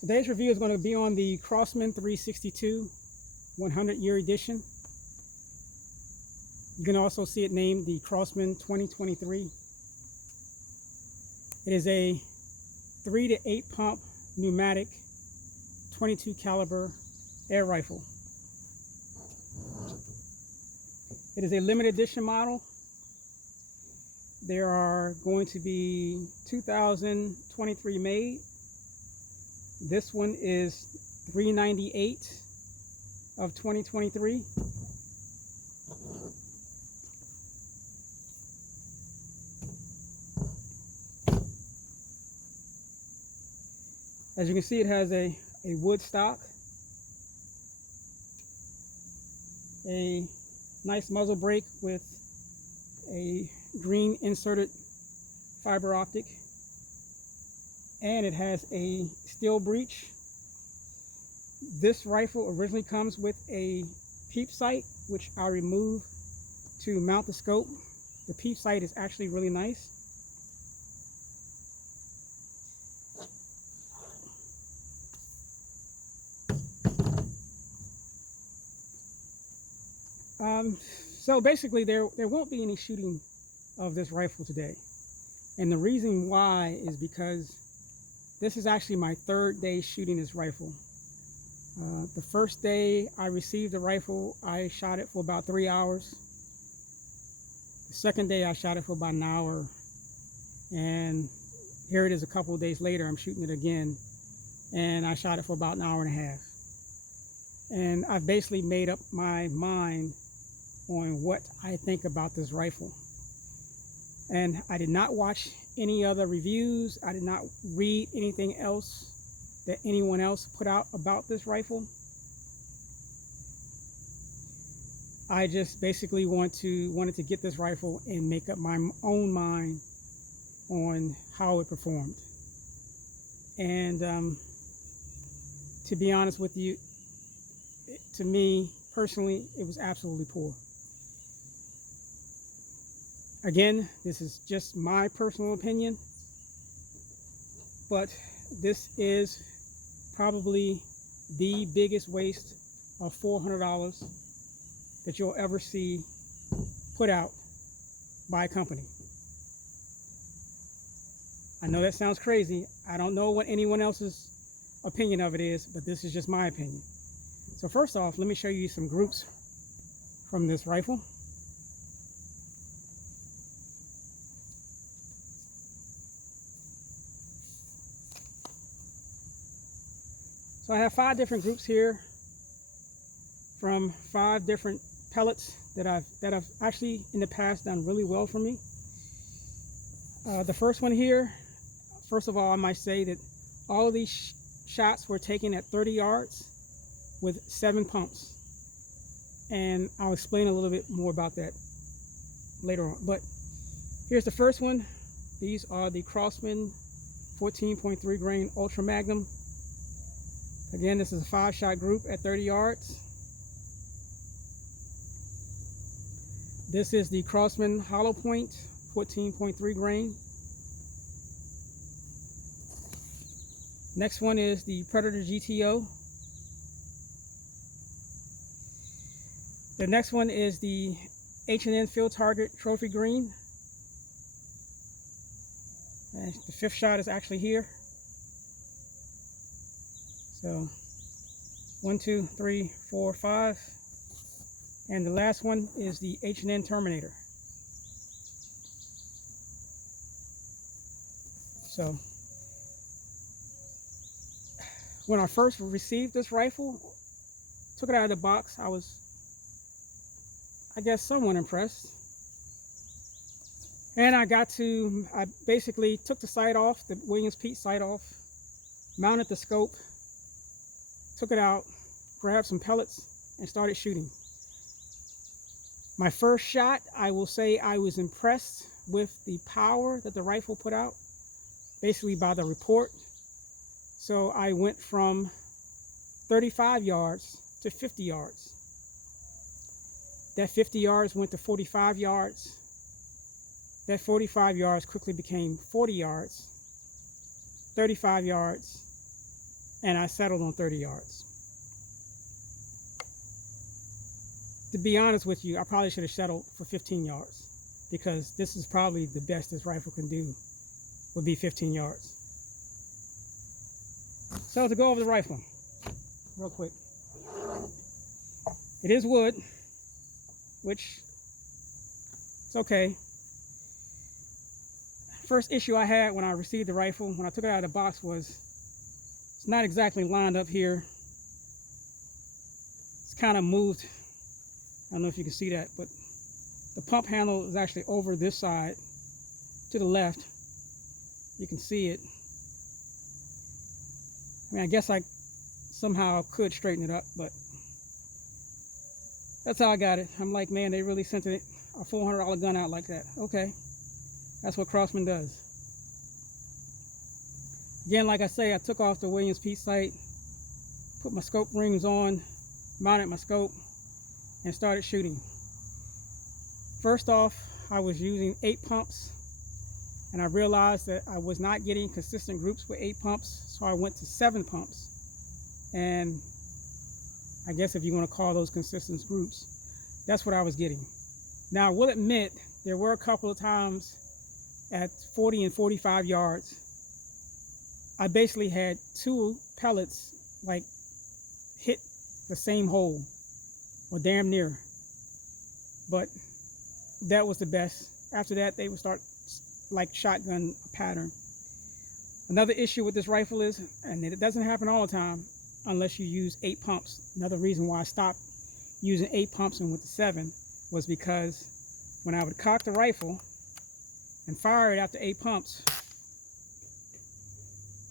Today's review is going to be on the Crosman 362 100-year edition. You can also see it named the Crosman 2023. It is a 3 to 8 pump pneumatic 22 caliber air rifle. It is a limited edition model. There are going to be 2023 made. This one is $398 of 2023. As you can see, it has a wood stock, a nice muzzle brake with a green inserted fiber optic, and it has a steel breech. This rifle originally comes with a peep sight, which I removed to mount the scope. The peep sight is actually really nice. So basically there won't be any shooting of this rifle today. And the reason why is because this is actually my third day shooting this rifle. The first day I received the rifle, I shot it for about 3 hours. The second day I shot it for about an hour. And here it is a couple of days later, I'm shooting it again. And I shot it for about an hour and a half. And I've basically made up my mind on what I think about this rifle. And I did not watch any other reviews. I did not read anything else that anyone else put out about this rifle. I just basically wanted to get this rifle and make up my own mind on how it performed. And to be honest with you, to me personally, it was absolutely poor. Again, this is just my personal opinion, but this is probably the biggest waste of $400 that you'll ever see put out by a company. I know that sounds crazy. I don't know what anyone else's opinion of it is, but this is just my opinion. So first off, let me show you some groups from this rifle. So I have 5 different groups here from 5 different pellets that I've actually in the past done really well for me. The first one here, first of all, I might say that all of these shots were taken at 30 yards with 7 pumps. And I'll explain a little bit more about that later on. But here's the first one. These are the Crosman 14.3 grain Ultra Magnum. Again, this is a 5-shot group at 30 yards. This is the Crosman Hollow Point 14.3 grain. Next one is the Predator GTO. The next one is the H&N Field Target Trophy Green. And the 5th shot is actually here. So 1, 2, 3, 4, 5. And the last one is the H&N Terminator. So when I first received this rifle, took it out of the box, I was, I guess, somewhat impressed. And I basically took the sight off, the Williams Pete sight off, mounted the scope, took it out, grabbed some pellets, and started shooting. My first shot, I will say I was impressed with the power that the rifle put out, basically by the report. So I went from 35 yards to 50 yards. That 50 yards went to 45 yards. That 45 yards quickly became 40 yards, 35 yards, and I settled on 30 yards. To be honest with you, I probably should have settled for 15 yards, because this is probably the best this rifle can do, would be 15 yards. So to go over the rifle real quick, it is wood, which it's okay. First issue I had when I received the rifle, when I took it out of the box, was it's not exactly lined up here. It's kind of moved. I don't know if you can see that, but the pump handle is actually over this side to the left. You can see it. I mean, I guess I somehow could straighten it up, but that's how I got it. I'm like, man, they really sent a $400 gun out like that. Okay, that's what Crosman does. Again, like I say, I took off the Williams Pete sight, put my scope rings on, mounted my scope, and started shooting. First off, I was using 8 pumps, and I realized that I was not getting consistent groups with 8 pumps, so I went to 7 pumps. And I guess if you want to call those consistent groups, that's what I was getting. Now, I will admit, there were a couple of times at 40 and 45 yards, I basically had 2 pellets like hit the same hole, or damn near. But that was the best. After that, they would start like shotgun pattern. Another issue with this rifle is, and it doesn't happen all the time unless you use 8 pumps. Another reason why I stopped using 8 pumps and went to 7 was because when I would cock the rifle and fire it after 8 pumps,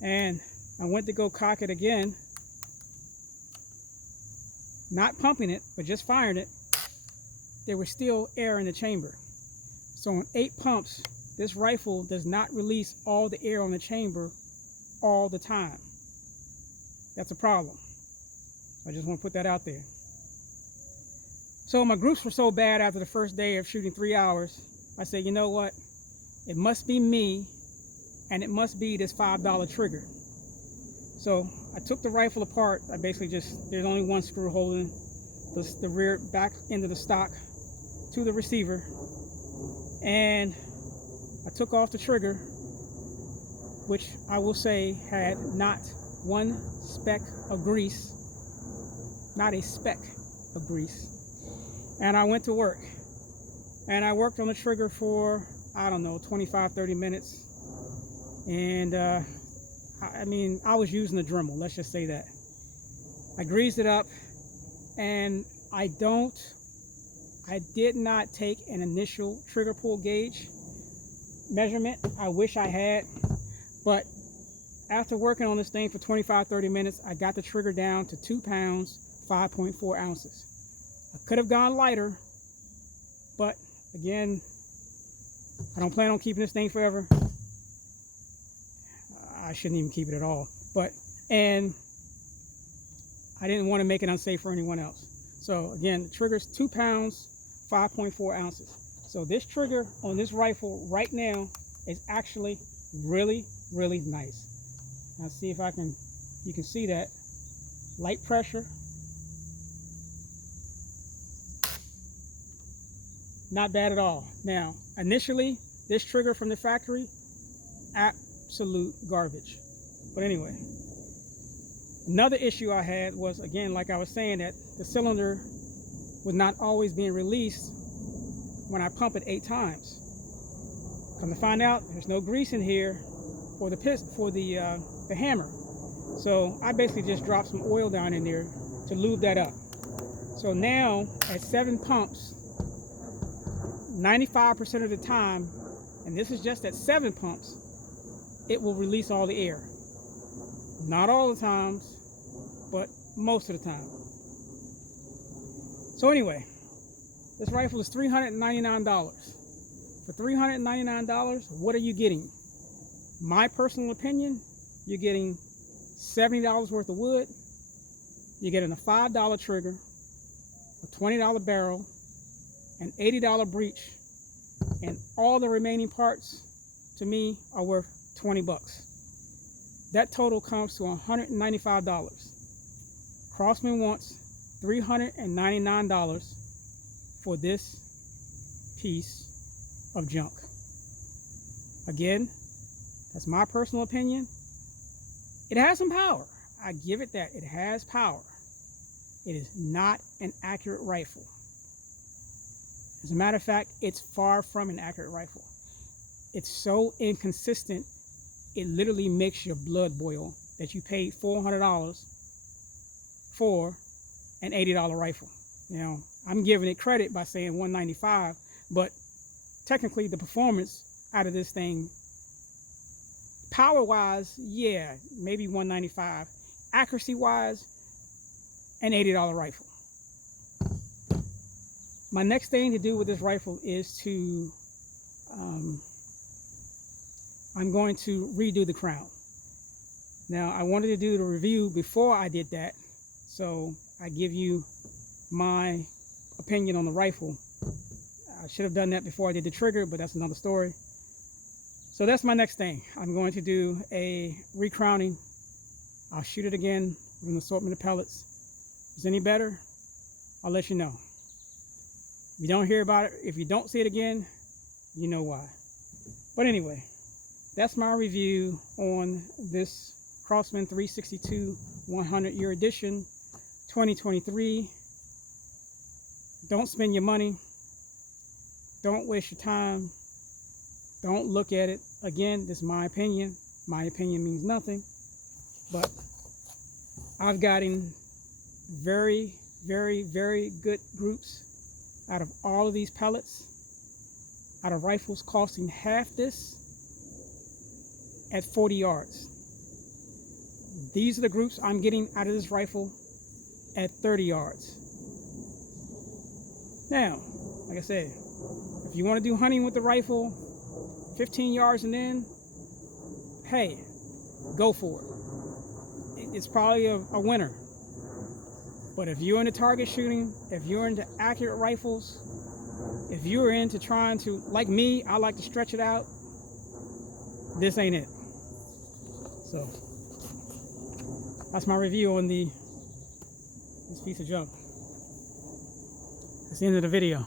and I went to go cock it again, not pumping it, but just firing it, there was still air in the chamber. So on 8 pumps, this rifle does not release all the air on the chamber all the time. That's a problem. I just want to put that out there. So my groups were so bad after the first day of shooting 3 hours, I said, you know what? It must be me, and it must be this $5 trigger. So I took the rifle apart. I basically just, there's only one screw holding the rear back end of the stock to the receiver, and I took off the trigger, which I will say had not one speck of grease, not a speck of grease. And I went to work, and I worked on the trigger for, I don't know, 25-30 minutes. And I mean, I was using the Dremel, let's just say that. I greased it up, and I did not take an initial trigger pull gauge measurement. I wish I had, but after working on this thing for 25-30 minutes, I got the trigger down to 2 pounds, 5.4 ounces. I could have gone lighter, but again, I don't plan on keeping this thing forever. I shouldn't even keep it at all, and I didn't want to make it unsafe for anyone else. So again, the trigger's 2 pounds, 5.4 ounces. So this trigger on this rifle right now is actually really, really nice. Now see if you can see that. Light pressure. Not bad at all. Now, initially, this trigger from the factory, absolute garbage. But anyway, another issue I had was, again, like I was saying, that the cylinder was not always being released when I pump it 8 times. Come to find out, there's no grease in here for the hammer. So I basically just dropped some oil down in there to lube that up. So now at 7 pumps, 95% of the time, and this is just at 7 pumps, it will release all the air. Not all the times, but most of the time. So anyway, this rifle is $399. For $399, what are you getting? My personal opinion, you're getting $70 worth of wood, you're getting a $5 trigger, a $20 barrel, an $80 breech, and all the remaining parts to me are worth 20 bucks. that total comes to $195. Crosman wants $399 for this piece of junk. Again, that's my personal opinion. It has some power. I give it that. It has power. It is not an accurate rifle. As a matter of fact, it's far from an accurate rifle. It's so inconsistent, it literally makes your blood boil that you paid $400 for an $80 rifle. Now, I'm giving it credit by saying $195, but technically the performance out of this thing, power-wise, yeah, maybe $195. Accuracy-wise, an $80 rifle. My next thing to do with this rifle is to, I'm going to redo the crown. Now, I wanted to do the review before I did that, so I give you my opinion on the rifle. I should have done that before I did the trigger, but that's another story. So that's my next thing. I'm going to do a recrowning. I'll shoot it again with an assortment of pellets. If it's any better, I'll let you know. If you don't hear about it, if you don't see it again, you know why. But anyway, that's my review on this Crosman 362 100-year edition 2023. Don't spend your money. Don't waste your time. Don't look at it. Again, this is my opinion. My opinion means nothing. But I've gotten very, very, very good groups out of all of these pellets, out of rifles costing half this at 40 yards. These are the groups I'm getting out of this rifle at 30 yards. Now, like I said, if you want to do hunting with the rifle, 15 yards and in, hey, go for it. It's probably a winner. But if you're into target shooting, if you're into accurate rifles, if you're into trying to, like me, I like to stretch it out, this ain't it. So that's my review on this piece of junk. That's the end of the video.